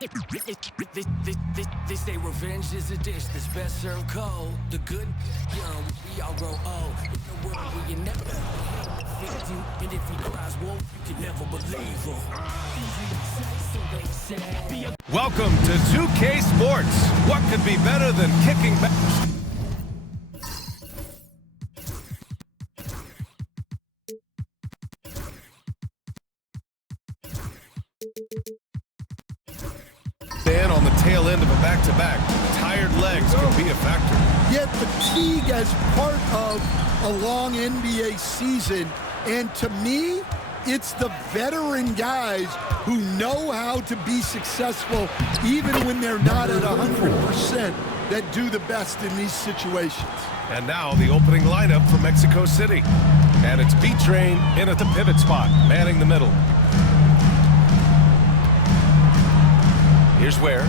They say revenge is a dish that's best served cold. The good young, we all grow old. In a world where you never fix you, and if he cries wolf, you can never believe him. Welcome to 2K Sports. What could be better than kicking back? Stand on the tail end of a back-to-back. Tired legs can be a factor. Yet fatigue as part of a long NBA season, and to me, it's the veteran guys who know how to be successful even when they're not at 100% that do the best in these situations. And now the opening lineup for Mexico City. And it's B-Train in at the pivot spot, manning the middle. Here's where.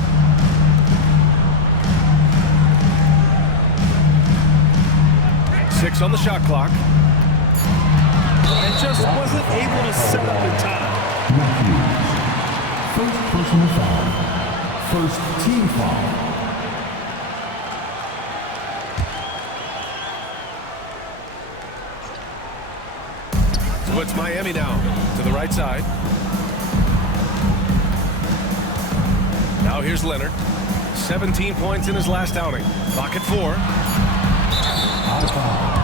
Six on the shot clock. And just wasn't able to set up in time. First personal foul. First team foul. So it's Miami now to the right side. Now here's Leonard. 17 points in his last outing. Clock at 4. Out of foul.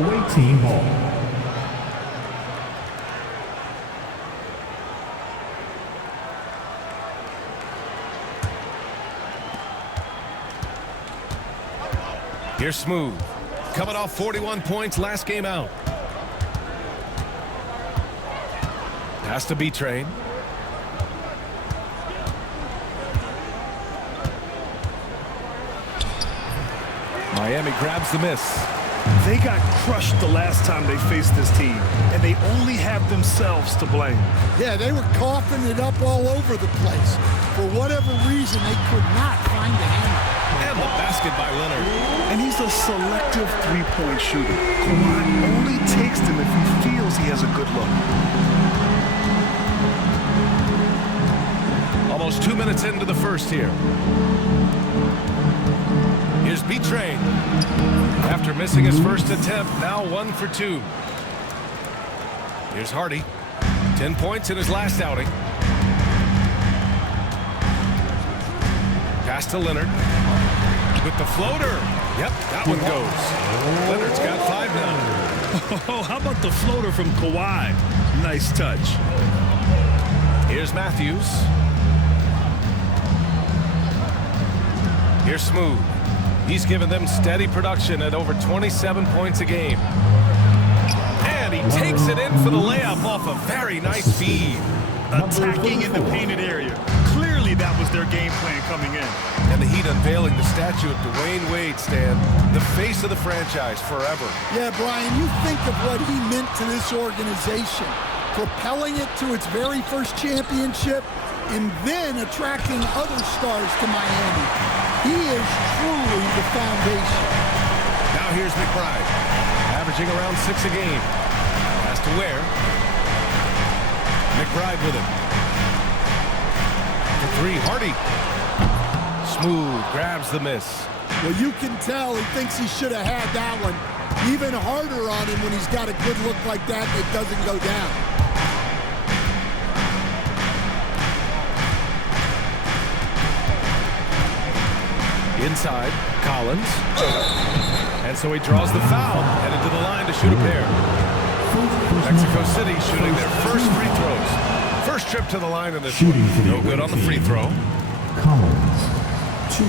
Away team ball. Here's Smooth. Coming off 41 points last game out. Pass to B-Train. Miami grabs the miss. They got crushed the last time they faced this team, and they only have themselves to blame. Yeah, they were coughing it up all over the place. For whatever reason, they could not find the hammer. And the basket by Leonard. And he's a selective three-point shooter. Kawhi only takes them if he feels he has a good look. Almost 2 minutes into the first here. Here's B-Train. After missing his first attempt, now 1 for 2. Here's Hardy. 10 points in his last outing. Pass to Leonard. With the floater. Yep, that one goes. Leonard's got 5 now. Oh, how about the floater from Kawhi? Nice touch. Here's Matthews. Here's Smooth. He's given them steady production at over 27 points a game. And he takes it in for the layup off a very nice feed. Attacking in the painted area. Clearly that was their game plan coming in. And the Heat unveiling the statue of Dwayne Wade, Stan, the face of the franchise forever. Yeah, Brian, you think of what he meant to this organization, propelling it to its very first championship and then attracting other stars to Miami. He is truly the foundation. Now here's McBride, averaging around 6 a game. Has to Ware. McBride with it. For 3, Hardy. Smooth, grabs the miss. Well, you can tell he thinks he should have had that one. Even harder on him when he's got a good look like that and it doesn't go down. Inside, Collins. And so he draws the foul, headed to the line to shoot a pair. Mexico City shooting their first free throws. First trip to the line in this one. No good on the free throw. Collins. 2.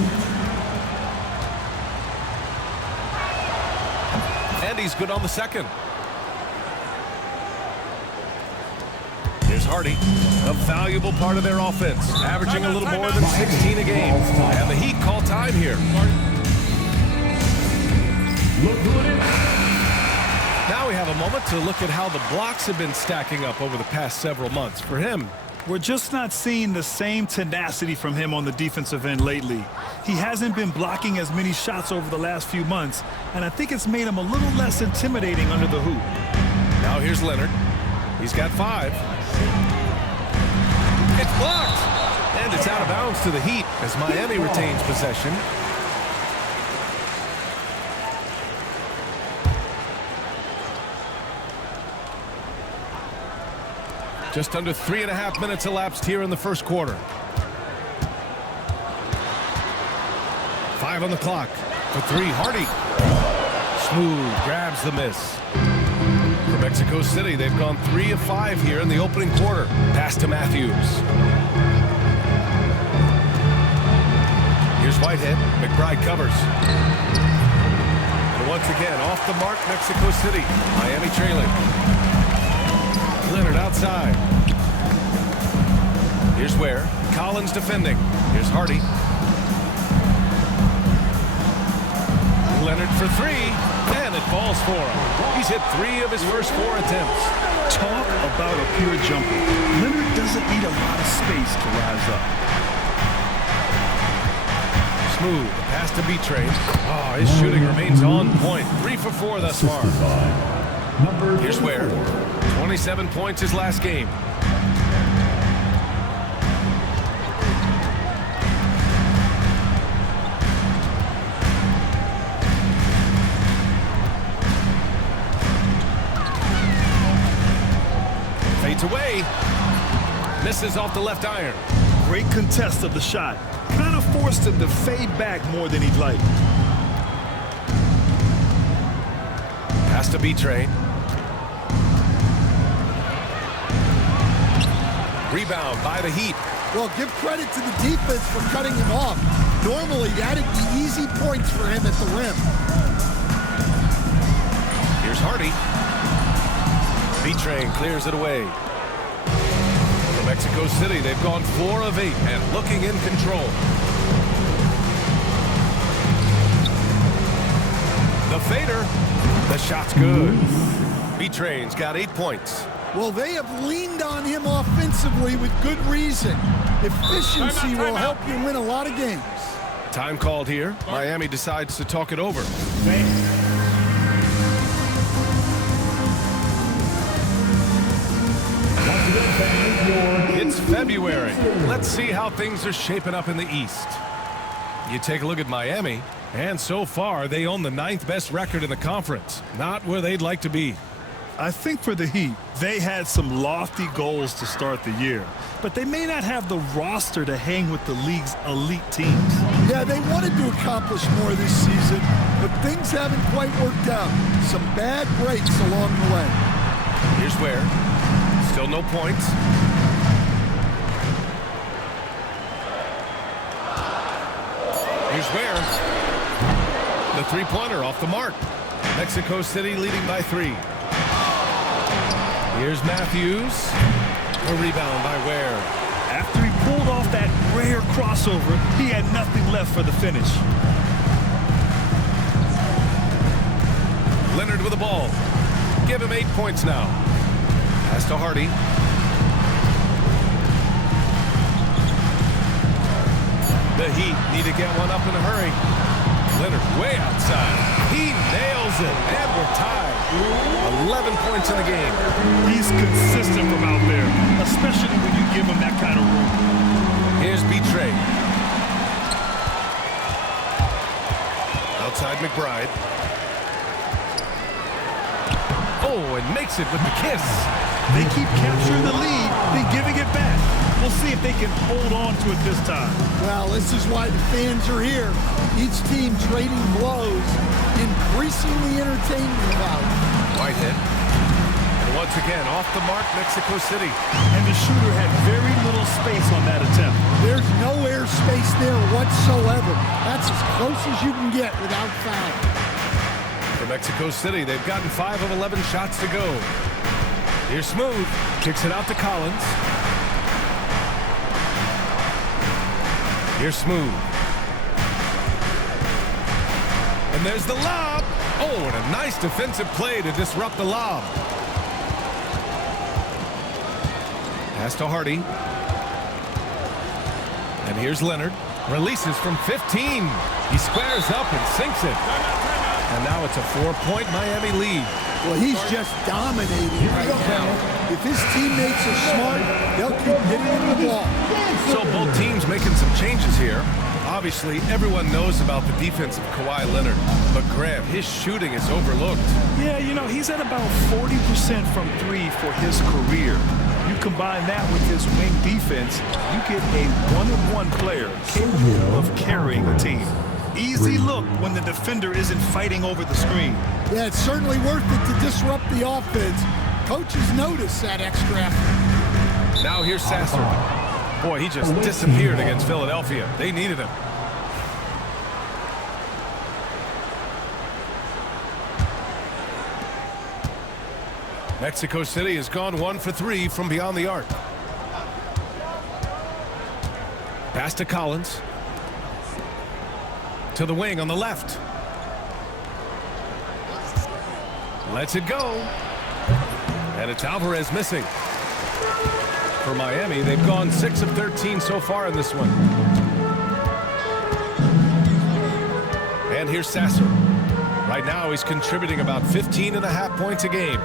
And he's good on the second. Here's Hardy, a valuable part of their offense, averaging a little more than 16 a game. And the Heat call time here. Now we have a moment to look at how the blocks have been stacking up over the past several months for him. We're just not seeing the same tenacity from him on the defensive end lately. He hasn't been blocking as many shots over the last few months, and I think it's made him a little less intimidating under the hoop. Now here's Leonard. He's got 5. It's blocked. And And it's out of bounds to the Heat as Miami retains possession. Just under 3.5 minutes elapsed here in the first quarter. 5 on the clock. For 3, Hardy. Smooth, grabs the miss. For Mexico City, they've gone 3 of 5 here in the opening quarter. Pass to Matthews. Here's Whitehead. McBride covers. And once again, off the mark, Mexico City. Miami trailing. Leonard outside. Here's Ware. Collins defending. Here's Hardy. Leonard for 3, and it falls for him. He's hit 3 of his first 4 attempts. Talk about a pure jumper. Leonard doesn't need a lot of space to rise up. Smooth, the pass to B-Train. Oh, his shooting remains on point. 3 for 4 thus far. Here's Ware. 27 points his last game. Fades away. Misses off the left iron. Great contest of the shot. Kind of forced him to fade back more than he'd like. Pass to B-Train. Rebound by the Heat. Well, give credit to the defense for cutting him off. Normally, that'd be easy points for him at the rim. Here's Hardy. B-Train clears it away. For Mexico City, they've gone 4 of 8 and looking in control. The fader. The shot's good. B-Train's got 8 points. Well, they have leaned on him offensively with good reason. Efficiency will help you win a lot of games. Time called here. Miami decides to talk it over. It's February. Let's see how things are shaping up in the East. You take a look at Miami, and so far they own the 9th best record in the conference. Not where they'd like to be. I think for the Heat, they had some lofty goals to start the year, but they may not have the roster to hang with the league's elite teams. Yeah, they wanted to accomplish more this season, but things haven't quite worked out. Some bad breaks along the way. Here's Ware. Still no points. Here's Ware. The three-pointer off the mark. Mexico City leading by 3. Here's Matthews. A rebound by Ware. After he pulled off that rare crossover, he had nothing left for the finish. Leonard with the ball. Give him 8 points now. Pass to Hardy. The Heat need to get one up in a hurry. Leonard way outside. He nails it, and we're tied. 11 points in the game. He's consistent from out there, especially when you give him that kind of room. Here's B-Train. Outside McBride. Oh, and makes it with the kiss. They keep capturing the lead, then giving it back. We'll see if they can hold on to it this time. Well, this is why the fans are here. Each team trading blows, increasing the entertainment about it. Whitehead. And once again, off the mark, Mexico City. And the shooter had very little space on that attempt. There's no air space there whatsoever. That's as close as you can get without foul. For Mexico City, they've gotten 5 of 11 shots to go. Here's Smooth. Kicks it out to Collins. Here's Smooth. And there's the lob. Oh, and a nice defensive play to disrupt the lob. Pass to Hardy. And here's Leonard. Releases from 15. He squares up and sinks it. And now it's a 4-point Miami lead. Well, he's just dominating right now. If his teammates are smart, they'll keep getting him the ball. So both teams making some changes here. Obviously, everyone knows about the defense of Kawhi Leonard, but Grant, his shooting is overlooked. Yeah, you know, he's at about 40% from three for his career. You combine that with his wing defense, you get a one-on-one player capable of carrying a team. Easy look when the defender isn't fighting over the screen. Yeah, it's certainly worth it to disrupt the offense. Coaches notice that extra effort. Now here's Sasser. Boy, he just disappeared against Philadelphia. They needed him. Mexico City has gone 1 for 3 from beyond the arc. Pass to Collins. To the wing on the left. Lets it go. And it's Alvarez missing. For Miami, they've gone 6 of 13 so far in this one. And here's Sasser. Right now, he's contributing about 15.5 points a game.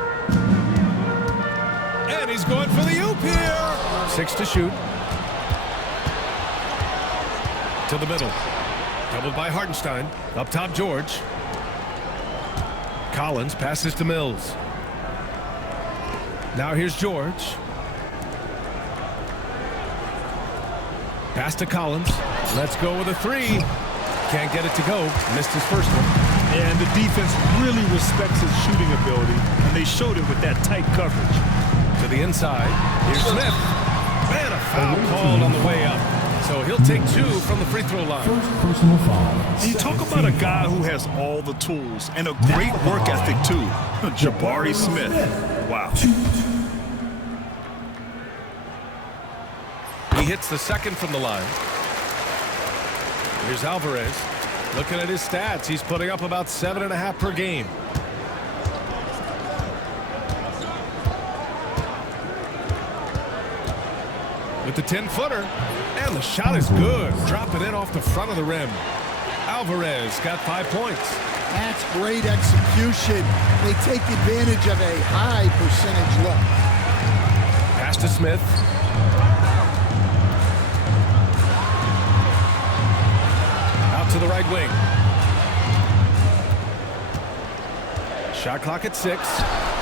And he's going for the oop here. 6 to shoot. To the middle. Doubled by Hartenstein. Up top, George. Collins passes to Mills. Now here's George. Pass to Collins. Let's go with a 3. Can't get it to go. Missed his first one. And the defense really respects his shooting ability, and they showed it with that tight coverage. To the inside. Here's Smith. Man, a foul called on the way up. So he'll take 2 from the free throw line. First personal foul. You talk about a guy who has all the tools and a great work ethic, too. Jabari Smith. Wow. He hits the second from the line. Here's Alvarez. Looking at his stats, he's putting up about 7.5 per game. With the 10-footer. And the shot is good. Dropping in off the front of the rim. Alvarez got 5 points. That's great execution. They take advantage of a high percentage look. Pass to Smith. Out to the right wing. Shot clock at 6.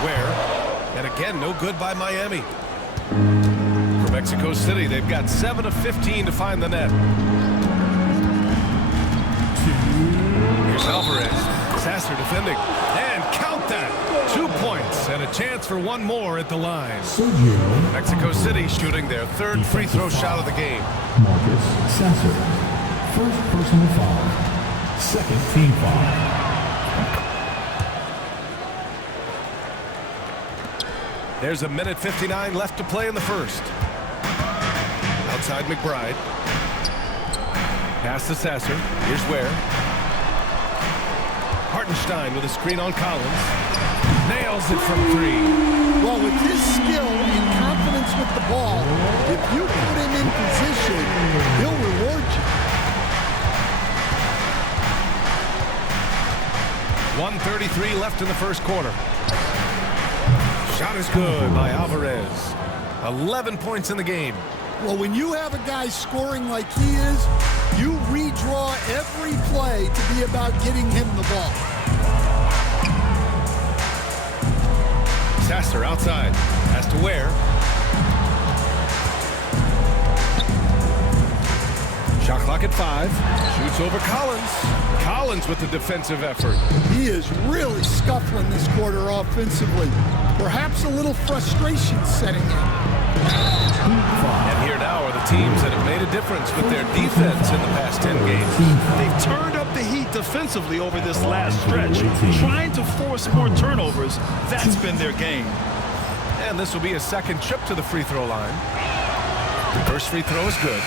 Where? And again, no good by Miami. For Mexico City, they've got 7 of 15 to find the net. Here's Alvarez. Sasser defending. And count that. 2 points and a chance for one more at the line. Mexico City shooting their 3rd free throw shot of the game. Marcus Sasser. First personal foul. 2nd team foul. There's a minute 59 left to play in the first. Outside McBride. Pass to Sasser. Here's Ware. Hartenstein with a screen on Collins. Nails it from 3. Well, with his skill and confidence with the ball, if you put him in position, he'll reward you. 1:33 left in the first quarter. Shot is good by Alvarez. 11 points in the game. Well, when you have a guy scoring like he is, you redraw every play to be about getting him the ball. Sasser outside. Has to Ware. Shot clock at 5. Shoots over Collins. Collins with the defensive effort. He is really scuffling this quarter offensively. Perhaps a little frustration setting in. And here now are the teams that have made a difference with their defense in the past 10 games. They've turned up the heat defensively over this last stretch, trying to force more turnovers. That's been their game. And this will be a second trip to the free throw line. The first free throw is good.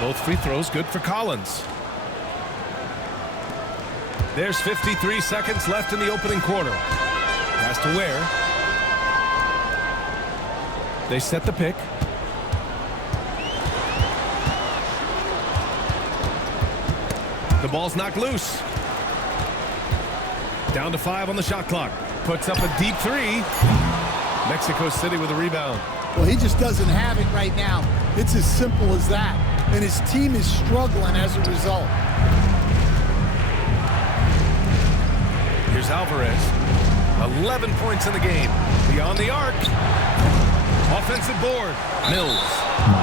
Both free throws good for Collins. There's 53 seconds left in the opening quarter. Pass to Ware. They set the pick. The ball's knocked loose. Down to 5 on the shot clock. Puts up a deep 3. Mexico City with a rebound. Well, he just doesn't have it right now. It's as simple as that. And his team is struggling as a result. Here's Alvarez. 11 points in the game. Beyond the arc. Offensive board. Mills.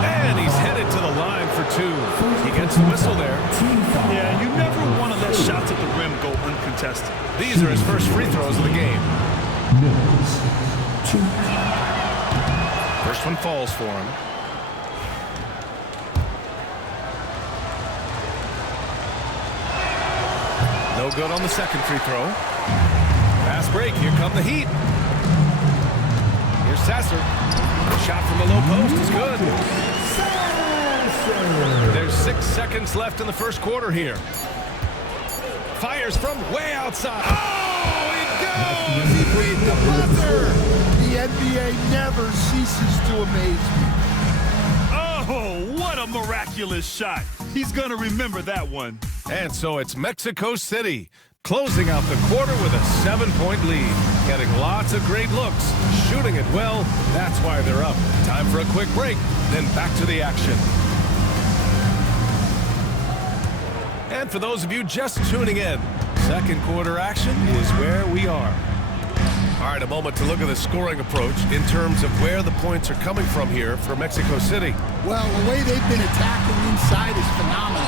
And he's headed to the line for 2. He gets the whistle there. Yeah, you never want to let shots at the rim go uncontested. These are his first free throws of the game. Mills. 2. First one falls for him. No good on the second free throw. Fast break. Here come the Heat. Here's Sasser. The shot from the low post is good. There's 6 seconds left in the first quarter here. Fires from way outside. Oh, it goes! He beat the buzzer! The NBA never ceases to amaze me. Oh, what a miraculous shot. He's going to remember that one. And so it's Mexico City closing out the quarter with a 7-point lead. Getting lots of great looks, shooting it well. That's why they're up. Time for a quick break, then back to the action. And for those of you just tuning in, second quarter action is where we are. All right, a moment to look at the scoring approach in terms of where the points are coming from here for Mexico City. Well, the way they've been attacking inside is phenomenal.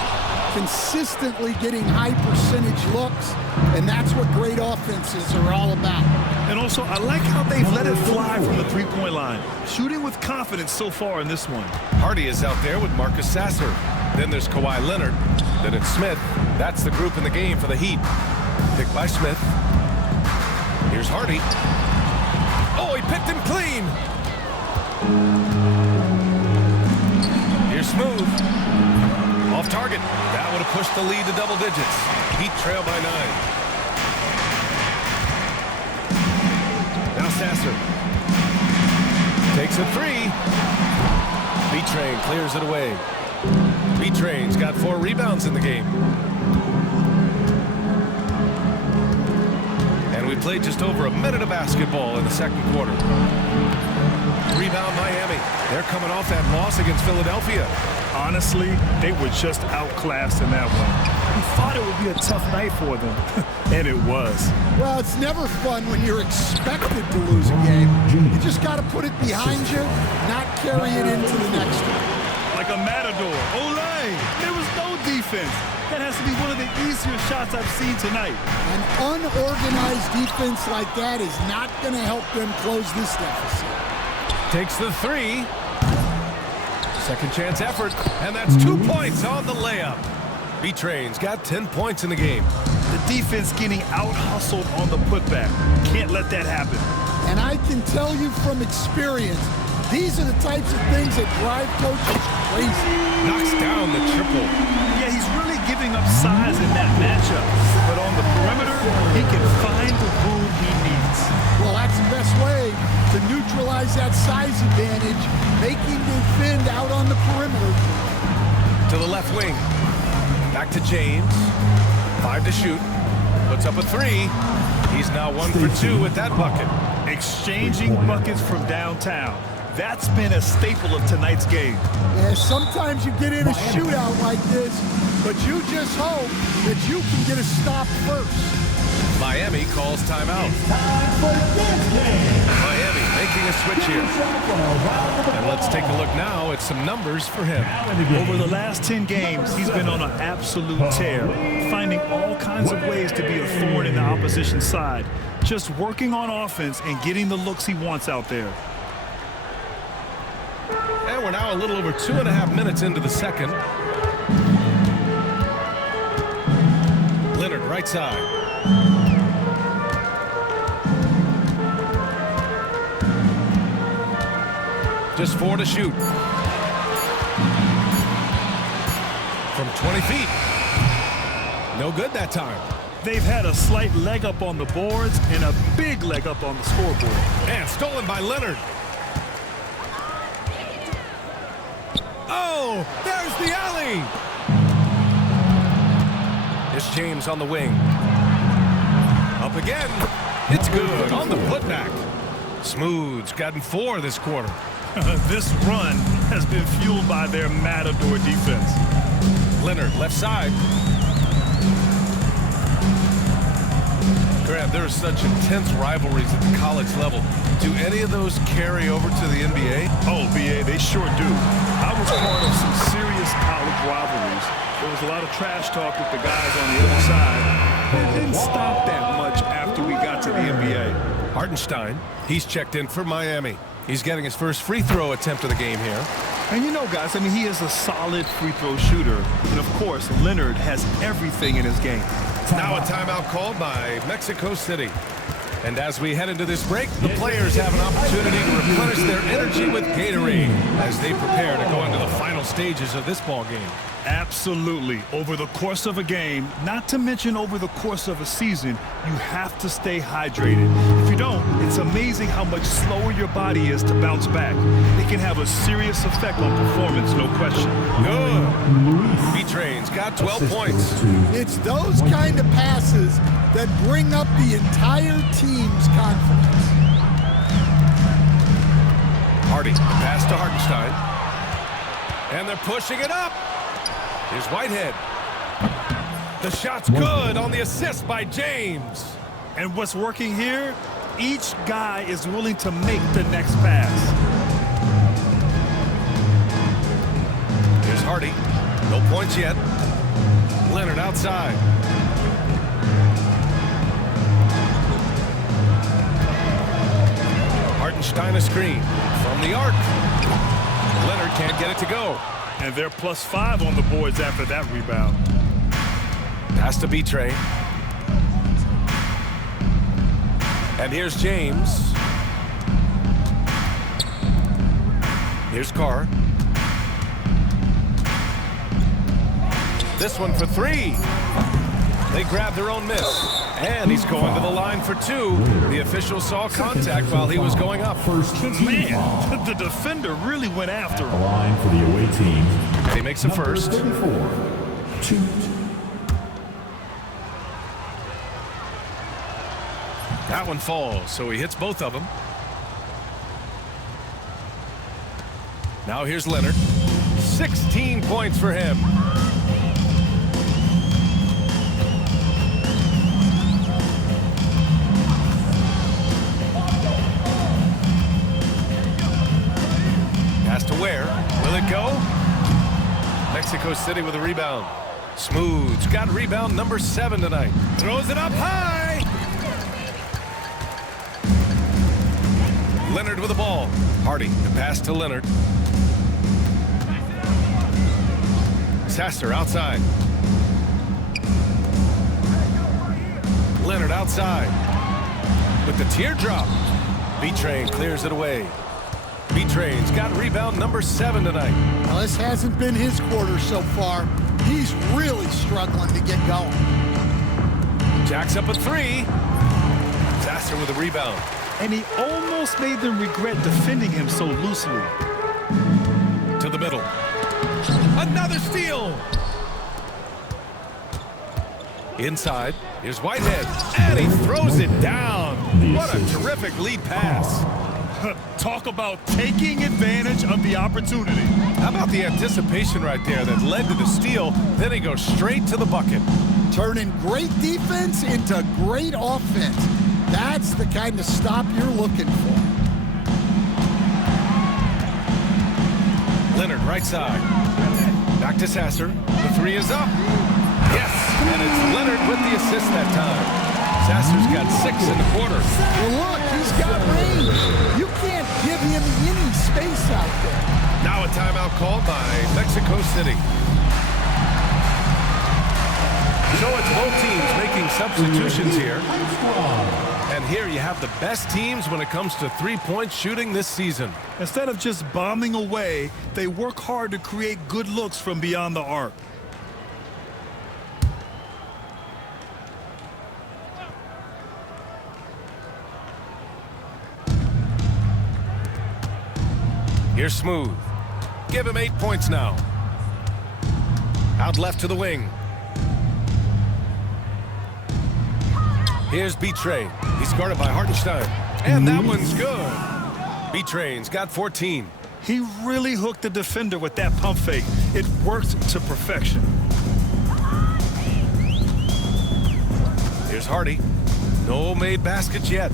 Consistently getting high percentage looks, and that's what great offenses are all about. And also, I like how they've let it fly from the three-point line. Shooting with confidence so far in this one. Hardy is out there with Marcus Sasser. Then there's Kawhi Leonard. Then it's Smith. That's the group in the game for the Heat. Picked by Smith. Here's Hardy. Oh, he picked him clean. Here's Smooth. Off target. That would have pushed the lead to double digits. Heat trail by 9. Now Sasser. Takes a 3. B-Train clears it away. B-Train's got 4 rebounds in the game. And we played just over a minute of basketball in the second quarter. Rebound Miami. They're coming off that loss against Philadelphia. Honestly, they were just outclassed in that one. We thought it would be a tough night for them, and it was. Well, it's never fun when you're expected to lose a game. You just got to put it behind you, not carry it into the next one. Like a matador. Olay! There was no defense. That has to be one of the easier shots I've seen tonight. An unorganized defense like that is not going to help them close this deficit. Takes the 3. Second chance effort, and that's 2 points on the layup. B-Train's got 10 points in the game. The defense getting out-hustled on the putback. Can't let that happen. And I can tell you from experience, these are the types of things that drive coaches crazy. Knocks down the triple. Yeah, he's really giving up size in that matchup. But on the perimeter, he can find the room he needs. Well, that's the best way to neutralize that size advantage, making defend out on the perimeter. To the left wing. Back to James. 5 to shoot. Puts up a 3. He's now 1 for 2 with that bucket. Exchanging buckets from downtown. That's been a staple of tonight's game. Yeah, sometimes you get in a shootout like this, but you just hope that you can get a stop first. Miami calls timeout. Miami making a switch here. And let's take a look now at some numbers for him. Over the last 10 games, he's been on an absolute tear, finding all kinds of ways to be a thorn in the opposition side, just working on offense and getting the looks he wants out there. And we're now a little over 2.5 minutes into the second. Leonard, right side. Just 4 to shoot. From 20 feet. No good that time. They've had a slight leg up on the boards and a big leg up on the scoreboard. And stolen by Leonard. Oh, there's the alley. Here's James on the wing. Up again. It's good on the putback. Smooth's gotten 4 this quarter. This run has been fueled by their Matador defense. Leonard, left side. Graham, there are such intense rivalries at the college level. Do any of those carry over to the NBA? Oh, BA, they sure do. I was part of some serious college rivalries. There was a lot of trash talk with the guys on the other side. It didn't stop that much after we got to the NBA. Hartenstein, he's checked in for Miami. He's getting his first free throw attempt of the game here. And you know, guys, I mean, he is a solid free throw shooter. And, of course, Leonard has everything in his game. Now a timeout called by Mexico City. And as we head into this break, the players have an opportunity to replenish their energy with Gatorade as they prepare to go into the final stages of this ball game. Absolutely. Over the course of a game, not to mention over the course of a season, you have to stay hydrated. If you don't, it's amazing how much slower your body is to bounce back. It can have a serious effect on performance, no question. Good. B-Train's got 12 points. It's those kind of passes that bring up the entire team's confidence. Hardy, pass to Hartenstein. And they're pushing it up. Here's Whitehead. The shot's good on the assist by James. And what's working here? Each guy is willing to make the next pass. Here's Hardy. No points yet. Leonard outside. Hartenstein a screen from the arc. Leonard can't get it to go. And they're +5 on the boards after that rebound. Pass to B-Train. And here's James. Here's Carr. This one for 3. They grab their own miss. And he's going to the line for 2. The official saw contact while he was going up. Man, the defender really went after him. Line for the away team. He makes a first. 34. 2. That one falls, so he hits both of them. Now here's Leonard. 16 points for him. Pass to Ware. Will it go? Mexico City with a rebound. Smooth's got rebound number 7 tonight. Throws it up high. Leonard with the ball. Hardy, the pass to Leonard. Sasser outside. Leonard outside. With the teardrop. B-Train clears it away. B-Train's got rebound number 7 tonight. Well, this hasn't been his quarter so far. He's really struggling to get going. Jacks up a 3. Sasser with a rebound. And he almost made them regret defending him so loosely. To the middle. Another steal. Inside. Here's Whitehead. And he throws it down. What a terrific lead pass. Talk about taking advantage of the opportunity. How about the anticipation right there that led to the steal? Then he goes straight to the bucket. Turning great defense into great offense. That's the kind of stop you're looking for. Leonard right side. Back to Sasser. The 3 is up. Yes, and it's Leonard with the assist that time. Sasser's got 6 in the quarter. Well, look, he's got range. You can't give him any space out there. Now a timeout called by Mexico City. So it's both teams making substitutions here. And here you have the best teams when it comes to three-point shooting this season. Instead of just bombing away, they work hard to create good looks from beyond the arc. Here's Smooth. Give him 8 points now. Out left to the wing. Here's B-Train. He's guarded by Hartenstein. And that one's good. B-Train's got 14. He really hooked the defender with that pump fake. It worked to perfection. Here's Hardy. No made baskets yet.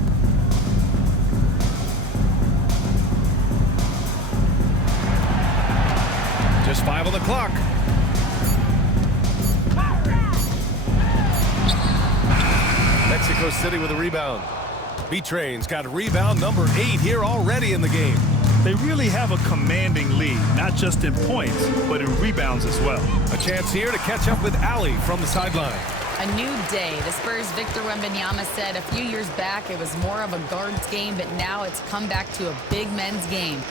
Just 5 on the clock. Mexico City with a rebound. B-Train's got rebound number 8 here already in the game. They really have a commanding lead, not just in points, but in rebounds as well. A chance here to catch up with Ali from the sideline. A new day. The Spurs' Victor Wembanyama said a few years back it was more of a guards game, but now it's come back to a big men's game.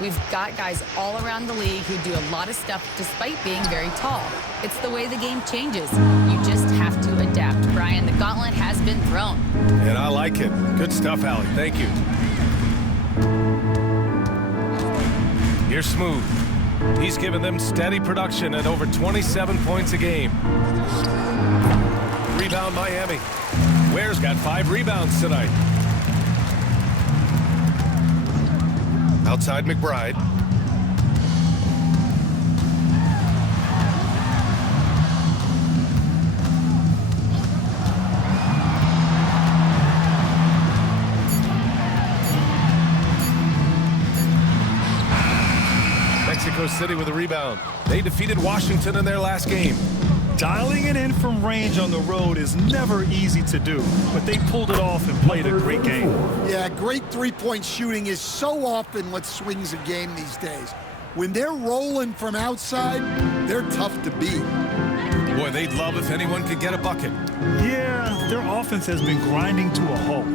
We've got guys all around the league who do a lot of stuff despite being very tall. It's the way the game changes. You just have to adapt. Brian, the gauntlet has been thrown. And I like it. Good stuff, Ali. Thank you. Here's Smooth. He's given them steady production at over 27 points a game. Rebound Miami. Ware's got 5 rebounds tonight. Outside McBride. Mexico City with a rebound. They defeated Washington in their last game. Dialing it in from range on the road is never easy to do, but they pulled it off and played a great game. Yeah, great three-point shooting is so often what swings a game these days. When they're rolling from outside, they're tough to beat. Boy, they'd love if anyone could get a bucket. Yeah, their offense has been grinding to a halt.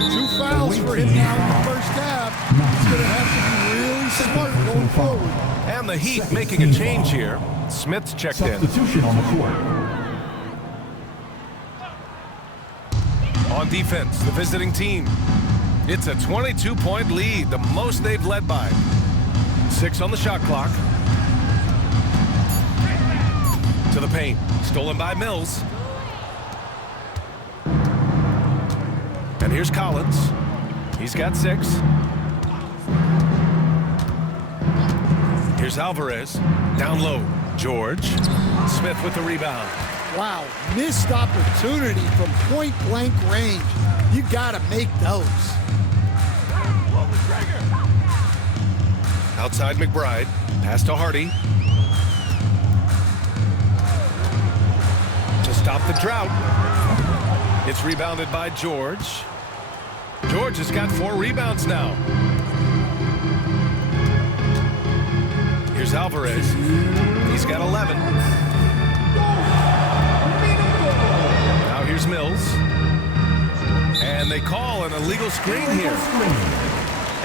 2 fouls for him now in the first half. He's going to have to be really smart going forward. And the Heat making a change here. Smith's checked in. Substitution on the court. On defense, the visiting team. It's a 22-point lead, the most they've led by. 6 on the shot clock. To the paint. Stolen by Mills. And here's Collins. He's got 6. Here's Alvarez. Down low. George. Smith with the rebound. Wow, missed opportunity from point-blank range. You got to make those. Outside McBride. Pass to Hardy. To stop the drought. It's rebounded by George. George has got 4 rebounds now. Here's Alvarez. He's got 11. Now here's Mills. And they call an illegal screen here.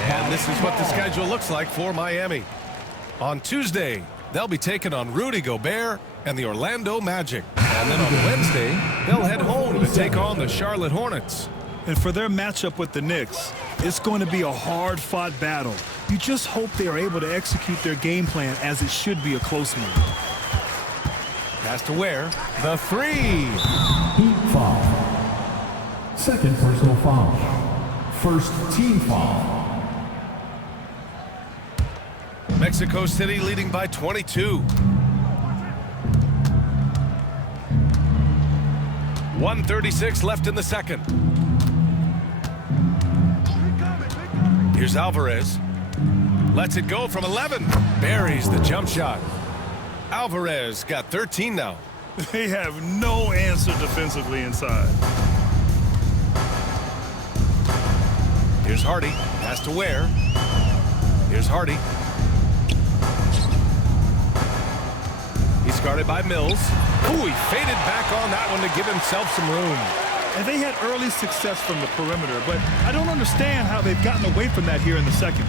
And this is what the schedule looks like for Miami. On Tuesday, they'll be taking on Rudy Gobert and the Orlando Magic. And then on Wednesday, they'll head home to take on the Charlotte Hornets. And for their matchup with the Knicks, it's going to be a hard-fought battle. You just hope they are able to execute their game plan as it should be a close one. Pass to Ware. The 3. Heat foul. Second personal foul. First team foul. Mexico City leading by 22. 1:36 left in the second. Here's Alvarez. Lets it go from 11. Buries the jump shot. Alvarez got 13 now. They have no answer defensively inside. Here's Hardy. Pass to Ware. Here's Hardy. He's guarded by Mills. Ooh, he faded back on that one to give himself some room. And they had early success from the perimeter, but I don't understand how they've gotten away from that here in the second.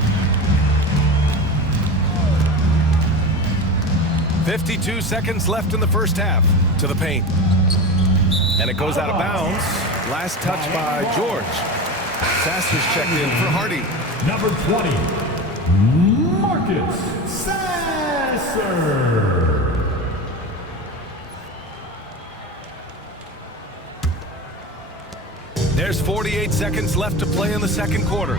52 seconds left in the first half. To the paint. And it goes out of bounds. Last touch by George. Sasser's checked in for Hardy. Number 20, Marcus Sasser. There's 48 seconds left to play in the second quarter.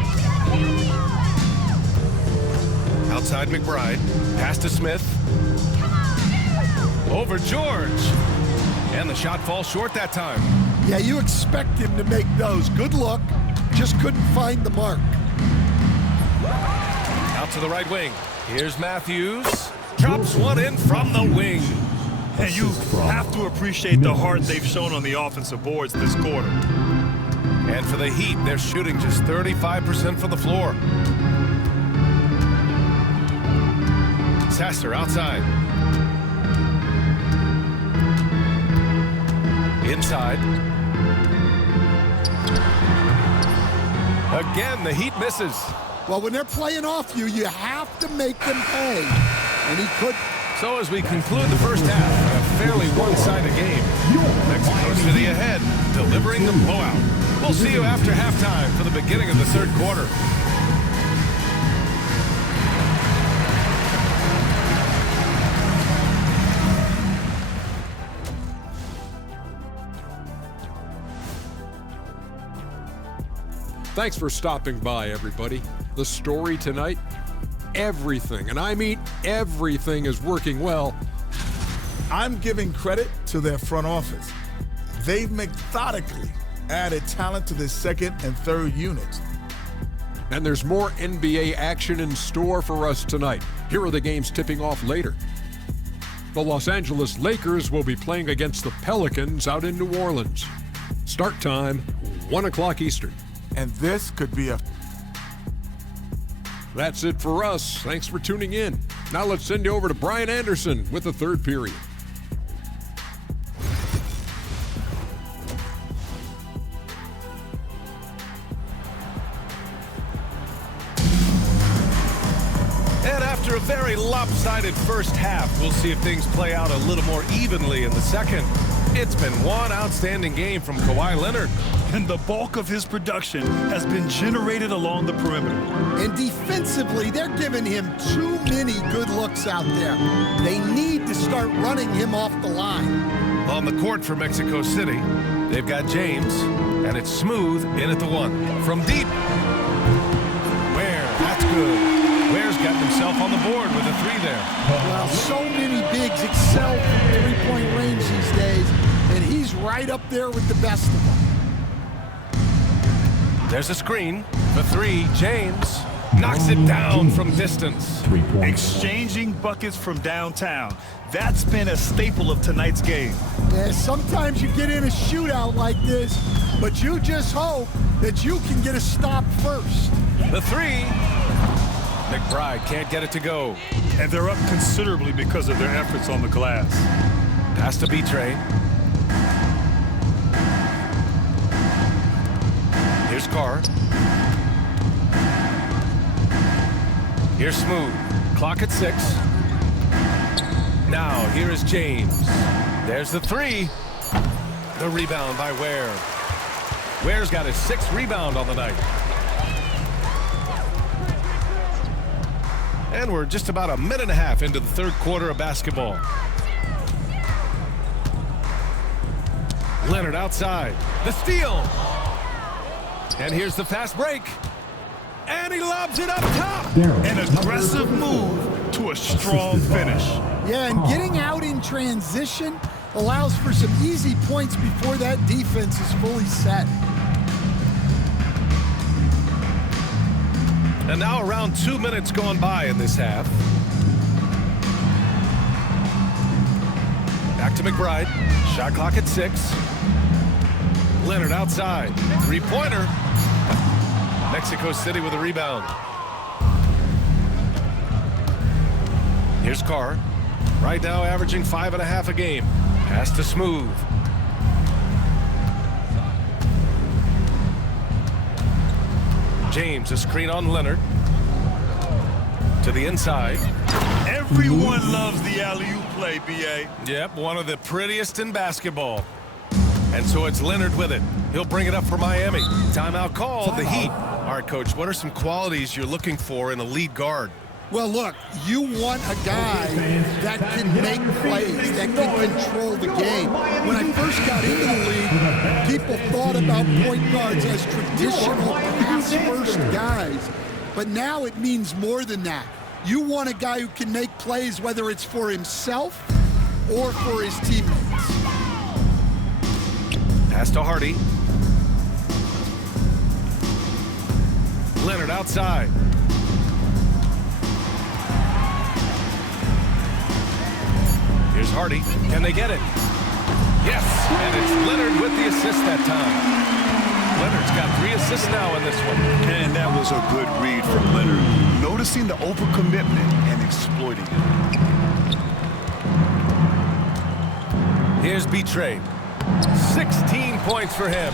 Outside McBride. Pass to Smith. Over George. And the shot falls short that time. Yeah, you expect him to make those. Good look. Just couldn't find the mark. Out to the right wing. Here's Matthews. Drops one in from the wing. And you have to appreciate the heart they've shown on the offensive boards this quarter. And for the Heat, they're shooting just 35% from the floor. Sasser outside. Inside. Again, the Heat misses. Well, when they're playing off you, you have to make them pay. And he could. So as we conclude the first half, a fairly one-sided game. Mexico City ahead, delivering the blowout. We'll see you after halftime for the beginning of the third quarter. Thanks for stopping by, everybody. The story tonight, everything, and I mean everything, is working well. I'm giving credit to their front office. They've methodically added talent to the second and third units. And there's more NBA action in store for us tonight. Here are the games tipping off later. The Los Angeles Lakers will be playing against the Pelicans out in New Orleans. Start time, 1 o'clock Eastern. And this could be a... That's it for us. Thanks for tuning in. Now let's send you over to Brian Anderson with the third period. And after a very lopsided first half, we'll see if things play out a little more evenly in the second. It's been one outstanding game from Kawhi Leonard. And the bulk of his production has been generated along the perimeter. And defensively, they're giving him too many good looks out there. They need to start running him off the line. On the court for Mexico City, they've got James, and it's Smooth in at the one. From deep. Ware, that's good. Ware's got himself on the board with a three there. Well, so many bigs excel from three-point range these days, and he's right up there with the best of them. There's a screen. The three, James knocks it down from distance. Exchanging buckets from downtown. That's been a staple of tonight's game. Yeah, sometimes you get in a shootout like this, but you just hope that you can get a stop first. The three. McBride can't get it to go. And they're up considerably because of their efforts on the glass. Pass to B-Train. Here's Carr. Here's Smooth. Clock at 6. Now, here is James. There's the three. The rebound by Ware. Ware's got his 6th rebound on the night. And we're just about a minute and a half into the third quarter of basketball. Leonard outside. The steal. And here's the fast break. And he lobs it up top. An aggressive move to a strong finish. Yeah, and getting out in transition allows for some easy points before that defense is fully set. And now around 2 minutes gone by in this half. Back to McBride. Shot clock at 6. Leonard outside. Three-pointer. Mexico City with a rebound. Here's Carr. Right now averaging 5.5 a game. Pass to Smooth. James, a screen on Leonard. To the inside. Everyone loves the alley-oop play, B.A. Yep, one of the prettiest in basketball. And so it's Leonard with it. He'll bring it up for Miami. Timeout called, the Heat. All right, Coach, what are some qualities you're looking for in a lead guard? Well, look, you want a guy that can make plays, that can control the game. When I first got into the league, people thought about point guards as traditional pass-first guys. But now it means more than that. You want a guy who can make plays, whether it's for himself or for his teammates. Pass to Hardy. Leonard outside. Here's Hardy. Can they get it? Yes, and it's Leonard with the assist that time. Leonard's got 3 assists now in this one. And that was a good read from Leonard. Noticing the overcommitment and exploiting it. Here's B-Trade. 16 points for him.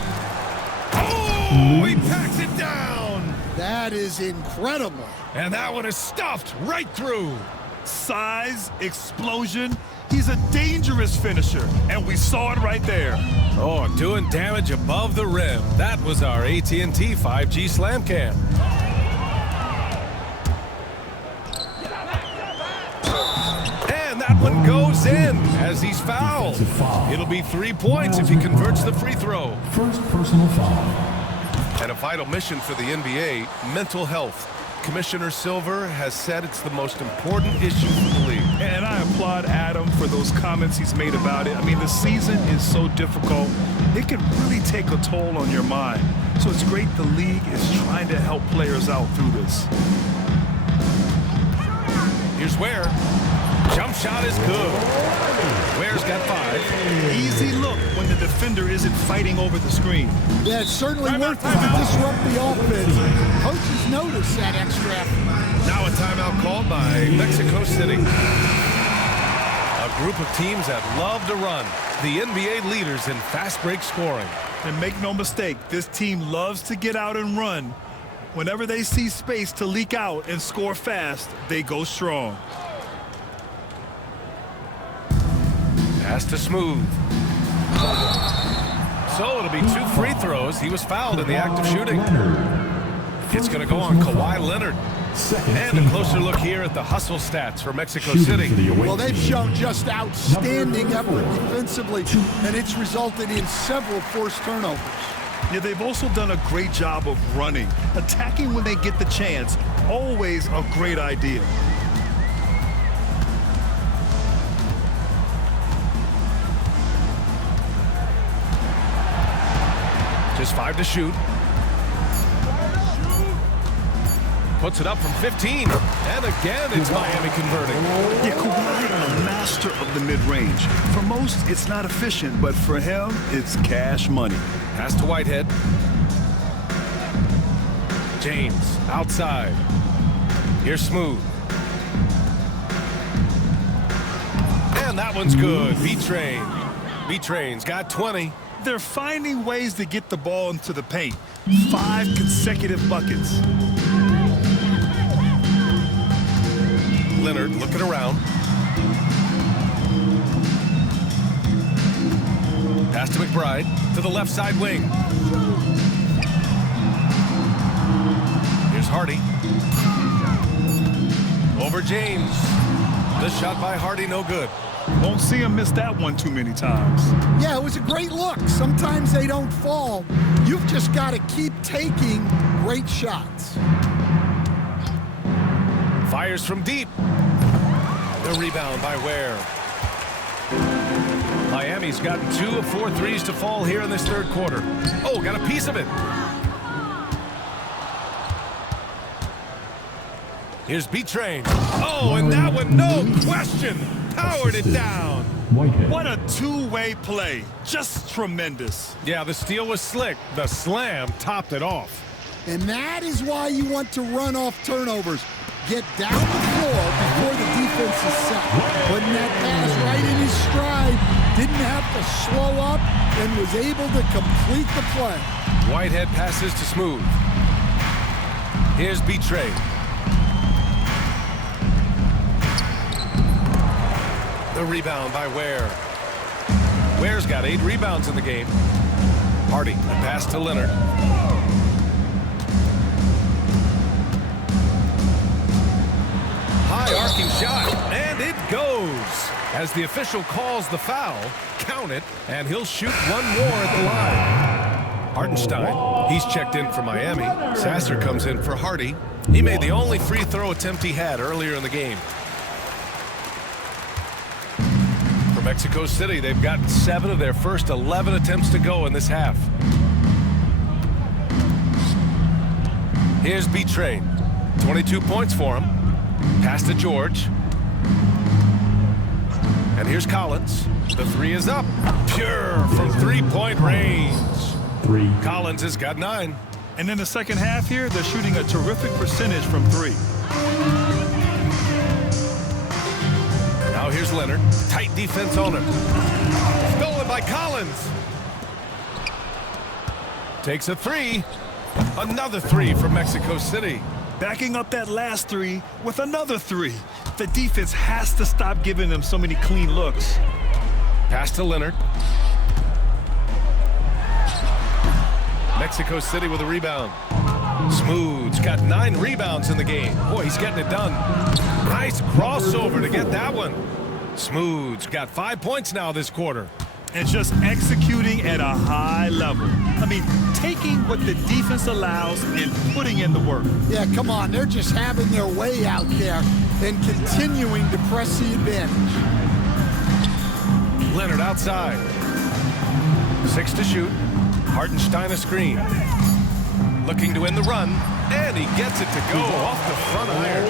Oh, he packs it down. That is incredible. And that one is stuffed right through. Size, explosion. He's a dangerous finisher, and we saw it right there. Oh, doing damage above the rim. That was our AT&T 5G Slam Cam. And that one goes in as he's fouled. It'll be 3 points if he converts the free throw. First personal foul. And a vital mission for the NBA, mental health. Commissioner Silver has said it's the most important issue for the league. And I applaud Adam for those comments he's made about it. I mean, the season is so difficult. It can really take a toll on your mind. So it's great the league is trying to help players out through this. Here's Ware. Jump shot is good. Ware's got 5. Easy look when the defender isn't fighting over the screen. Yeah, it's certainly worth it to disrupt the offense. Coaches notice that extra effort. Now a timeout called by Mexico City. A group of teams that love to run. The NBA leaders in fast break scoring. And make no mistake, this team loves to get out and run. Whenever they see space to leak out and score fast, they go strong. Pass to Smooth. So it'll be 2 free throws. He was fouled in the act of shooting. It's going to go on Kawhi Leonard. And a closer look here at the hustle stats for Mexico City. Well, they've shown just outstanding effort defensively, and it's resulted in several forced turnovers. Yeah, they've also done a great job of running. Attacking when they get the chance, always a great idea. Just 5 to shoot. Puts it up from 15. And again, it's Miami converting. Yeah, Kawhi, a master of the mid-range. For most, it's not efficient, but for him, it's cash money. Pass to Whitehead. James, outside. Here's Smooth. And that one's good. B-Train. B-Train's got 20. They're finding ways to get the ball into the paint. 5 consecutive buckets. Leonard looking around. Pass to McBride to the left side wing. Here's Hardy. Over James. The shot by Hardy, no good. Won't see him miss that one too many times. Yeah, it was a great look. Sometimes they don't fall. You've just got to keep taking great shots. Fires from deep. The rebound by Ware. Miami's gotten 2 of 4 threes to fall here in this third quarter. Oh, got a piece of it. Here's B-Train. Oh, and that one, no question. Powered it down. What a two-way play. Just tremendous. Yeah, the steal was slick. The slam topped it off. And that is why you want to run off turnovers. Get down the floor before the defense is set. Putting that pass right in his stride. Didn't have to slow up and was able to complete the play. Whitehead passes to Smooth. Here's B-Trade. The rebound by Ware. Ware's got 8 rebounds in the game. Hardy, a pass to Leonard. the arcing shot, and it goes. As the official calls the foul, count it, and he'll shoot one more at the line. Hartenstein, he's checked in for Miami. Sasser comes in for Hardy. He made the only free throw attempt he had earlier in the game. For Mexico City, they've got 7 of their first 11 attempts to go in this half. Here's B-Train. 22 points for him. Pass to George. And here's Collins. The 3 is up. Pure from 3-point range. 3. Collins has got 9. And in the second half here, they're shooting a terrific percentage from 3. Now here's Leonard. Tight defense on him. Stolen by Collins. Takes a 3. Another 3 for Mexico City. Backing up that last 3 with another 3. The defense has to stop giving them so many clean looks. Pass to Leonard. Mexico City with a rebound. Smooth's got 9 rebounds in the game. Boy, he's getting it done. Nice crossover to get that one. Smooth's got 5 points now this quarter. And just executing at a high level. I mean, taking what the defense allows and putting in the work. Yeah, come on. They're just having their way out there and continuing to press the advantage. Leonard outside. 6 to shoot. Hartenstein a screen. Looking to win the run, and he gets it to go off the front iron.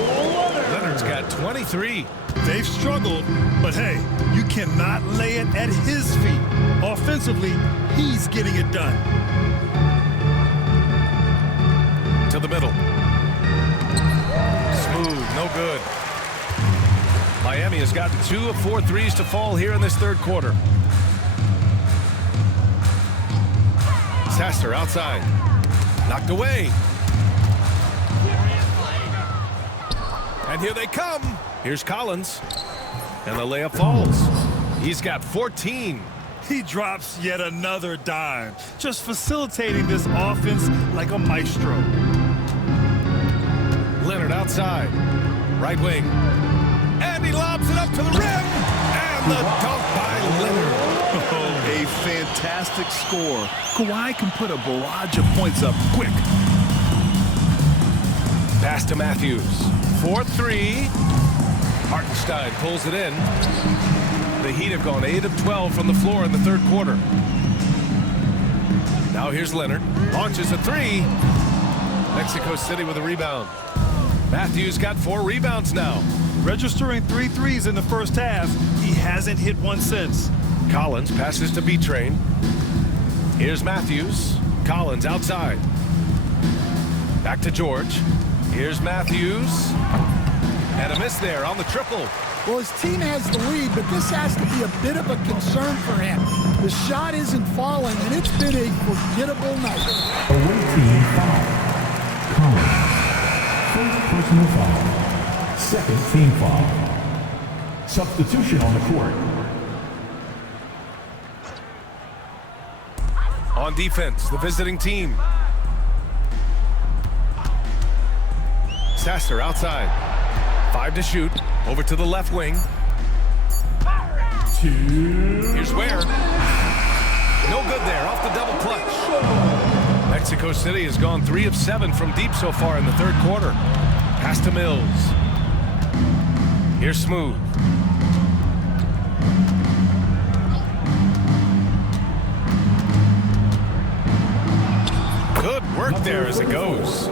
Leonard's got 23. They've struggled, but hey, you cannot lay it at his feet. Offensively, he's getting it done. To the middle. Smooth, no good. Miami has gotten 2 of 4 threes to fall here in this third quarter. Sasser outside. Knocked away. And here they come. Here's Collins. And the layup falls. He's got 14. He drops yet another dime, just facilitating this offense like a maestro. Leonard outside. Right wing. And he lobs it up to the rim. And the dunk by Leonard. Oh, a fantastic score. Kawhi can put a barrage of points up quick. Pass to Matthews. 4-3. Hartenstein pulls it in. The Heat have gone 8 of 12 from the floor in the third quarter. Now here's Leonard. Launches a 3. Mexico City with a rebound. Matthews got 4 rebounds now. Registering 3 threes in the first half. He hasn't hit one since. Collins passes to B-Train. Here's Matthews. Collins outside. Back to George. Here's Matthews. And a miss there on the triple. Well, his team has the lead, but this has to be a bit of a concern for him. The shot isn't falling, and it's been a forgettable night. Away team foul. Collins. First personal foul. Second team foul. Substitution on the court. On defense, the visiting team. Sasser outside. 5 to shoot. Over to the left wing. 2. Here's Ware. No good there. Off the double clutch. Mexico City has gone 3 of 7 from deep so far in the third quarter. Pass to Mills. Here's Smooth. Good work there as it goes.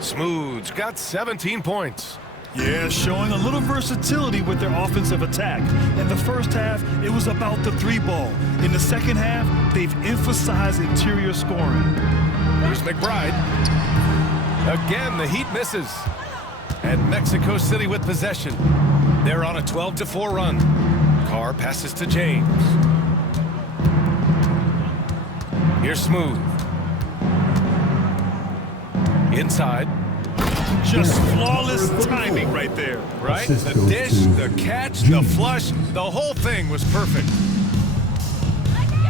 Smooth's got 17 points. Yeah, showing a little versatility with their offensive attack. In the first half, it was about the 3-ball. In the second half, they've emphasized interior scoring. Here's McBride. Again, the Heat misses. And Mexico City with possession. They're on a 12-4 run. Carr passes to James. Here's Smooth. Inside. Just flawless timing right there. Right? The dish, the catch, the flush, the whole thing was perfect.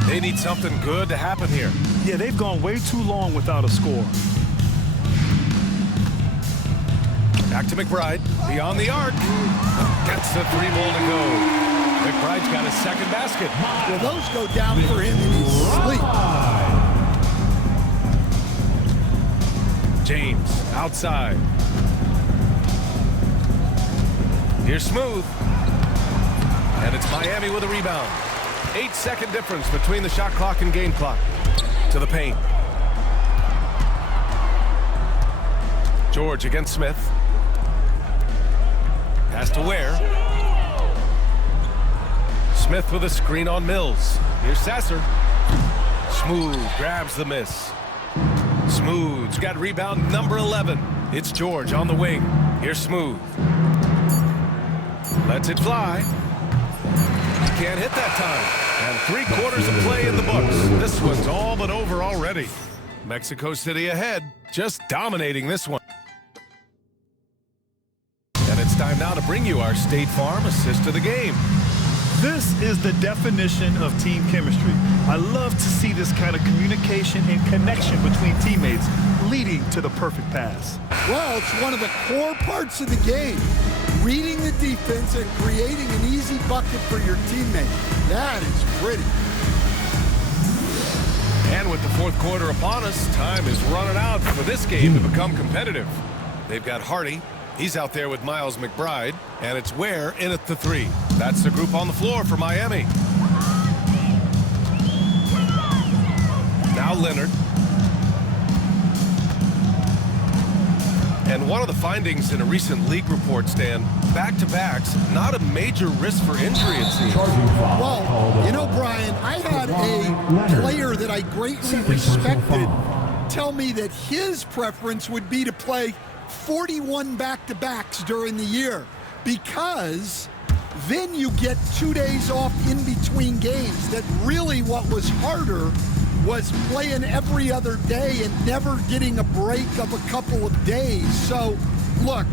They need something good to happen here. Yeah, they've gone way too long without a score. Back to McBride. Beyond the arc. Gets the 3-ball to go. McBride's got his second basket. Well, those go down for him in his sleep. James outside. Here's Smooth. And it's Miami with a rebound. 8-second difference between the shot clock and game clock. To the paint. George against Smith. Pass to Ware. Smith with a screen on Mills. Here's Sasser. Smooth grabs the miss. Smooth's got rebound number 11. It's George on the wing. Here's Smooth. Lets it fly. Can't hit that time. And 3/4 of play in the books. This one's all but over already. Mexico City ahead, just dominating this one. And it's time now to bring you our State Farm assist of the game. This is the definition of team chemistry. I love to see this kind of communication and connection between teammates leading to the perfect pass. Well, it's one of the core parts of the game. Reading the defense and creating an easy bucket for your teammate. That is pretty. And with the 4th quarter upon us, time is running out for this game to become competitive. They've got Hardy. He's out there with Miles McBride, and it's Ware in at the 3. That's the group on the floor for Miami. Now Leonard. And one of the findings in a recent league report, Stan, back-to-backs, not a major risk for injury, it seems. Well, you know, Brian, I had a player that I greatly respected tell me that his preference would be to play 41 back-to-backs during the year because then you get 2 days off in between games. That really what was harder was playing every other day and never getting a break of a couple of days. So, look,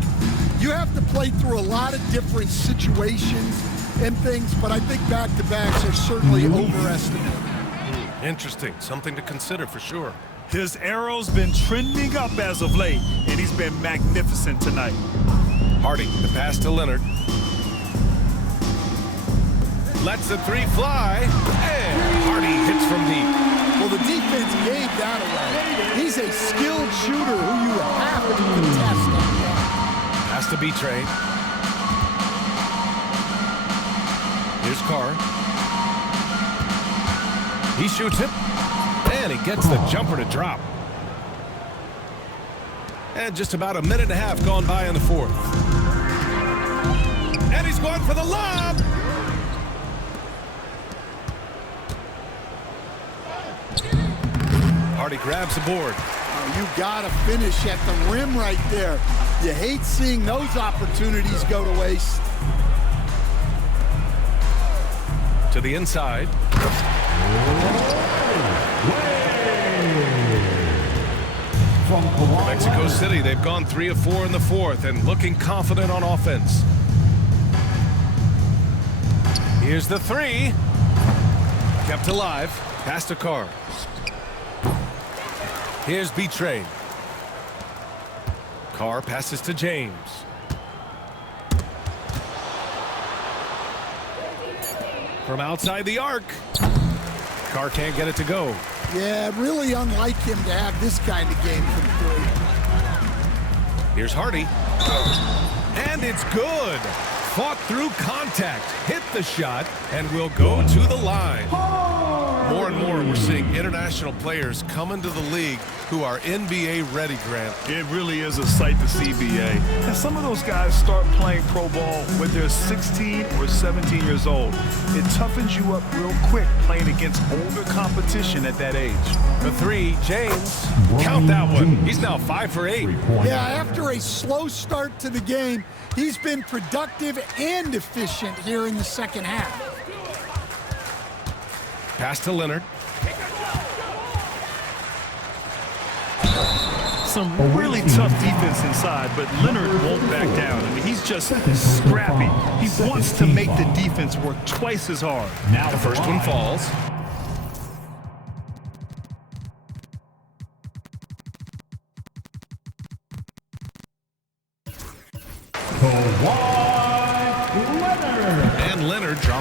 you have to play through a lot of different situations and things, but I think back-to-backs are certainly overestimated. Interesting. Something to consider for sure. His arrow's been trending up as of late, and he's been magnificent tonight. Hardy, the pass to Leonard. Lets the 3 fly, and Hardy hits from deep. Well, the defense gave that away. He's a skilled shooter who you have to contest. Has to be Trey. Here's Carr. He shoots it, and he gets the jumper to drop. And just about a minute and a half gone by in the 4th. And he's going for the lob. Hardy grabs the board. Oh, you got to finish at the rim right there. You hate seeing those opportunities go to waste. To the inside. For Mexico City, they've gone 3 of 4 in the 4th and looking confident on offense. Here's the 3. Kept alive. Pass to Carr. Here's B-Train. Carr passes to James. From outside the arc. Carr can't get it to go. Yeah, really unlike him to have this kind of game from 3. Here's Hardy. And it's good. Fought through contact, hit the shot, and will go to the line. More and more, we're seeing international players come into the league who are NBA ready, Grant. It really is a sight to see, BA. And some of those guys start playing pro ball when they're 16 or 17 years old. It toughens you up real quick playing against older competition at that age. The 3, James. Count that one. He's now 5 for 8. Yeah, after a slow start to the game, he's been productive and efficient here in the second half. Pass to Leonard. Some really tough defense inside, but Leonard won't back down. I mean, he's just scrappy. He wants to make the defense work twice as hard. Now the first one falls.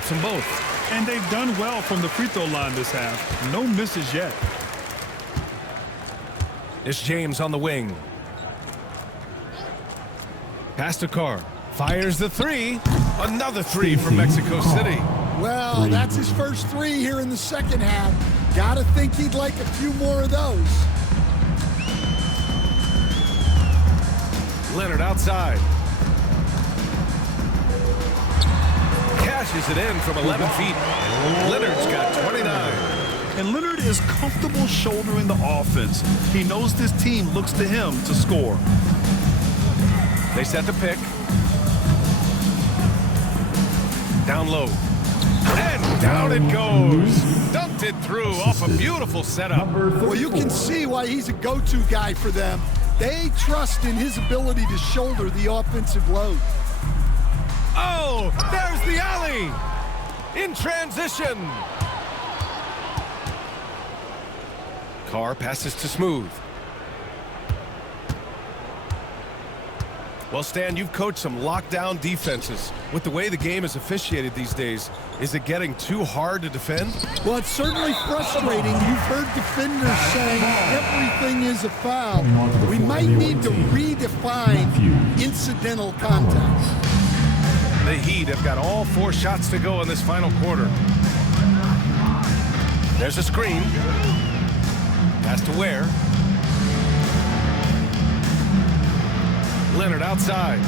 drops them both. And they've done well from the free throw line this half. No misses yet. It's James on the wing. Pass to Carr. Fires the three. Another three from Mexico City. Well, that's his first three here in the second half. Gotta think he'd like a few more of those. Leonard outside. Cashes it in from 11 feet. Leonard's got 29. And Leonard is comfortable shouldering the offense. He knows this team looks to him to score. They set the pick. Down low. And down it goes. Dumped it through off a beautiful setup. Well, you can see why he's a go-to guy for them. They trust in his ability to shoulder the offensive load. Oh, there's the alley. In transition. Carr passes to Smooth. Well, Stan, you've coached some lockdown defenses. With the way the game is officiated these days, is it getting too hard to defend? Well, it's certainly frustrating. You've heard defenders saying everything is a foul. We might need to redefine incidental contact. The Heat have got all 4 shots to go in this final quarter. There's a screen. Pass to Ware. Leonard outside.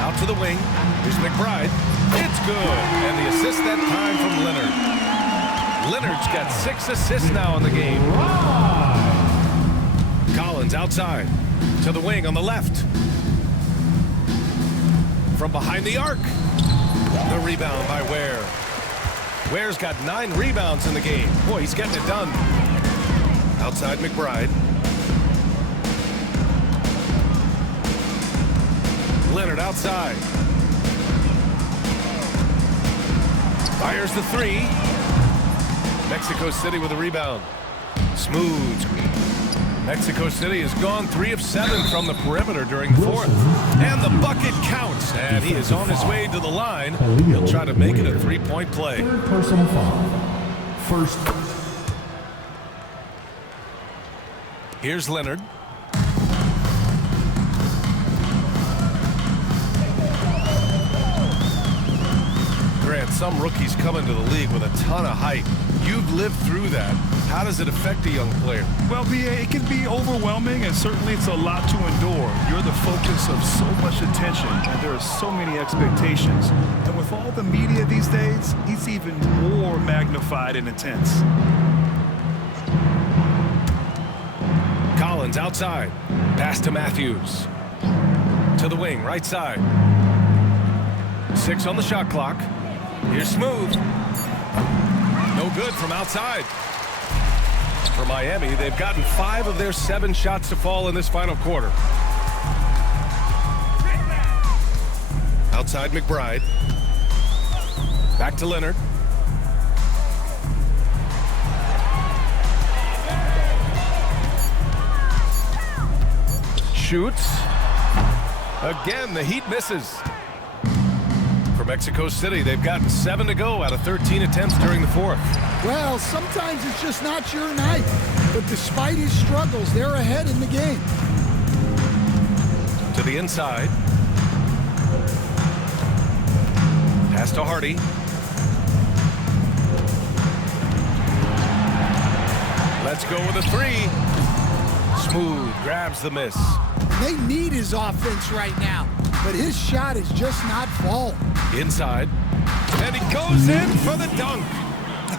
Out to the wing. Here's McBride. It's good. And the assist that time from Leonard. Leonard's got 6 assists now in the game. Collins outside. To the wing on the left. From behind the arc. The rebound by Ware. Ware's got 9 rebounds in the game. Boy, he's getting it done. Outside McBride. Leonard outside. Fires the 3. Mexico City with a rebound. Smooth screen. Mexico City has gone 3 of 7 from the perimeter during the 4th. And the bucket counts. And he is on his way to the line. He'll try to make it a 3-point play. Third personal foul. First. Here's Leonard. Grant, some rookies come into the league with a ton of height. You've lived through that. How does it affect a young player? Well, it can be overwhelming, and certainly it's a lot to endure. You're the focus of so much attention, and there are so many expectations. And with all the media these days, it's even more magnified and intense. Collins outside. Pass to Matthews. To the wing, right side. 6 on the shot clock. Here's Smooth. No good from outside. For Miami, they've gotten 5 of their 7 shots to fall in this final quarter. Outside McBride. Back to Leonard. Shoots. Again, the Heat misses. For Mexico City, they've gotten 7 to go out of 13 attempts during the 4th. Well, sometimes it's just not your night. But despite his struggles, they're ahead in the game. To the inside. Pass to Hardy. Let's go with a 3. Smooth grabs the miss. They need his offense right now, but his shot is just not falling. Inside. And he goes in for the dunk.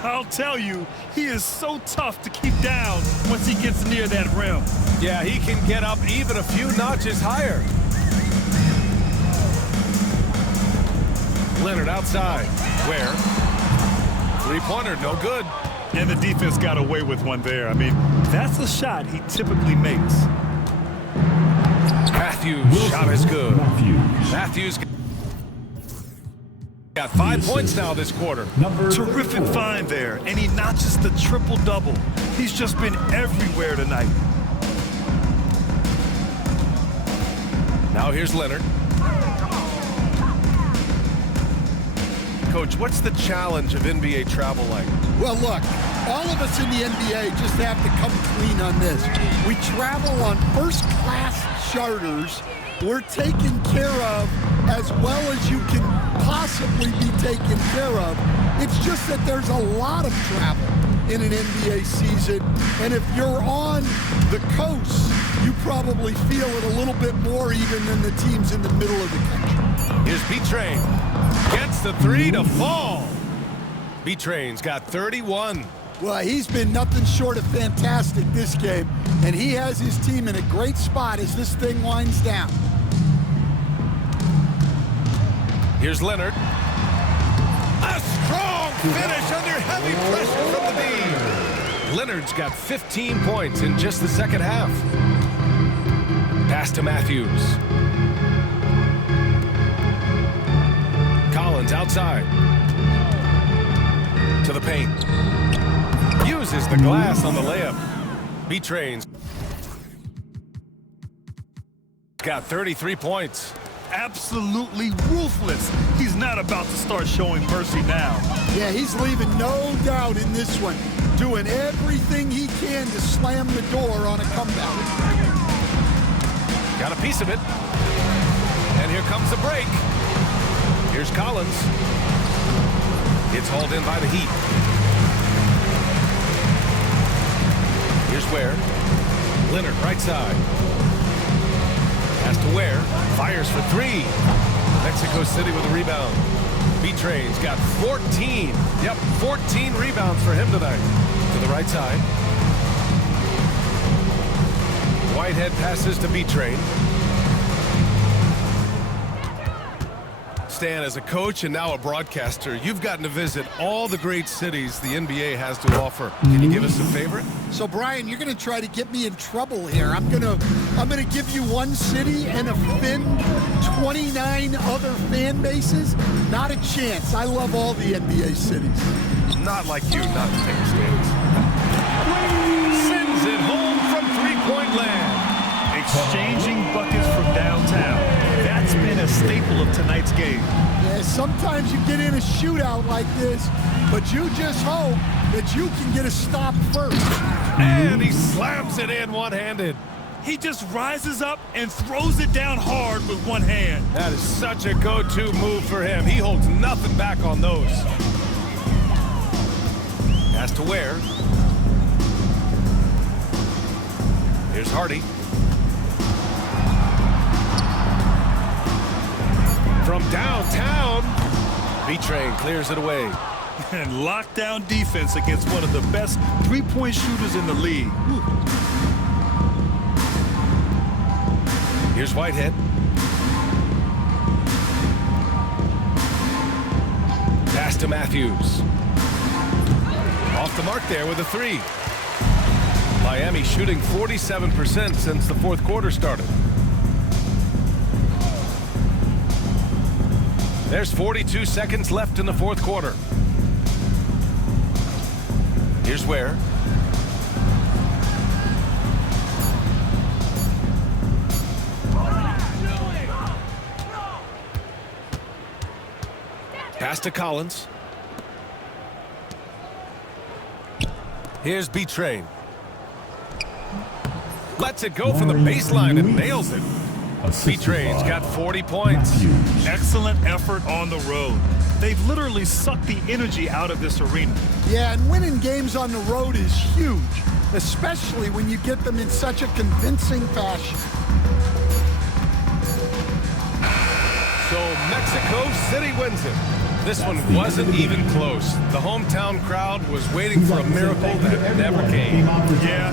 I'll tell you, he is so tough to keep down once he gets near that rim. Yeah, he can get up even a few notches higher. Leonard outside. Where? 3-pointer, no good. And the defense got away with one there. I mean, that's a shot he typically makes. Matthews' shot is good. Matthews got 5 points now this quarter. Terrific find there, and he notches the triple-double. He's just been everywhere tonight. Now here's Leonard. Coach, what's the challenge of NBA travel like? Well, look, all of us in the NBA just have to come clean on this. We travel on first-class charters. We're taken care of as well as you can possibly be taken care of. It's just that there's a lot of travel in an NBA season, and if you're on the coast, you probably feel it a little bit more even than the teams in the middle of the country. Here's B-Train. Gets the three to fall. B-Train's got 31. Well, he's been nothing short of fantastic this game, and he has his team in a great spot as this thing winds down. Here's Leonard. A strong finish under heavy pressure from the D. Leonard's got 15 points in just the second half. Pass to Matthews. Collins outside. To the paint. Uses the glass on the layup. B-Train's got 33 points. Absolutely ruthless. He's not about to start showing mercy now. Yeah, he's leaving no doubt in this one. Doing everything he can to slam the door on a comeback. Got a piece of it. And here comes the break. Here's Collins. It's hauled in by the Heat. Here's Ware. Leonard right side. Has to Ware. Fires for three. Mexico City with a rebound. B-Train's got 14. Yep, 14 rebounds for him tonight. To the right side. Whitehead passes to B-Train. Stan, as a coach and now a broadcaster, you've gotten to visit all the great cities the NBA has to offer. Can you give us a favorite? So, Brian, you're going to try to get me in trouble here. I'm going to give you one city and offend 29 other fan bases. Not a chance. I love all the NBA cities. Not like you, not to take a stance. Sends it home from three-point land. Exchanging buckets from downtown. That's been a staple of tonight's game. Yeah, sometimes you get in a shootout like this, but you just hope that you can get a stop first. And he slams it in one-handed. He just rises up and throws it down hard with one hand. That is such a go-to move for him. He holds nothing back on those. Has to Ware. Here's Hardy. From downtown, B-Train clears it away. And lockdown defense against one of the best three-point shooters in the league. Here's Whitehead. Pass to Matthews. Off the mark there with a three. Miami shooting 47% since the fourth quarter started. There's 42 seconds left in the fourth quarter. Here's Ware. Pass to Collins. Here's B-Train. Lets it go from the baseline and nails it. B-Train's got 40 points. Excellent effort on the road. They've literally sucked the energy out of this arena. Yeah, and winning games on the road is huge, especially when you get them in such a convincing fashion. So Mexico City wins it. This one wasn't even close. The hometown crowd was waiting for a miracle that never came. Yeah,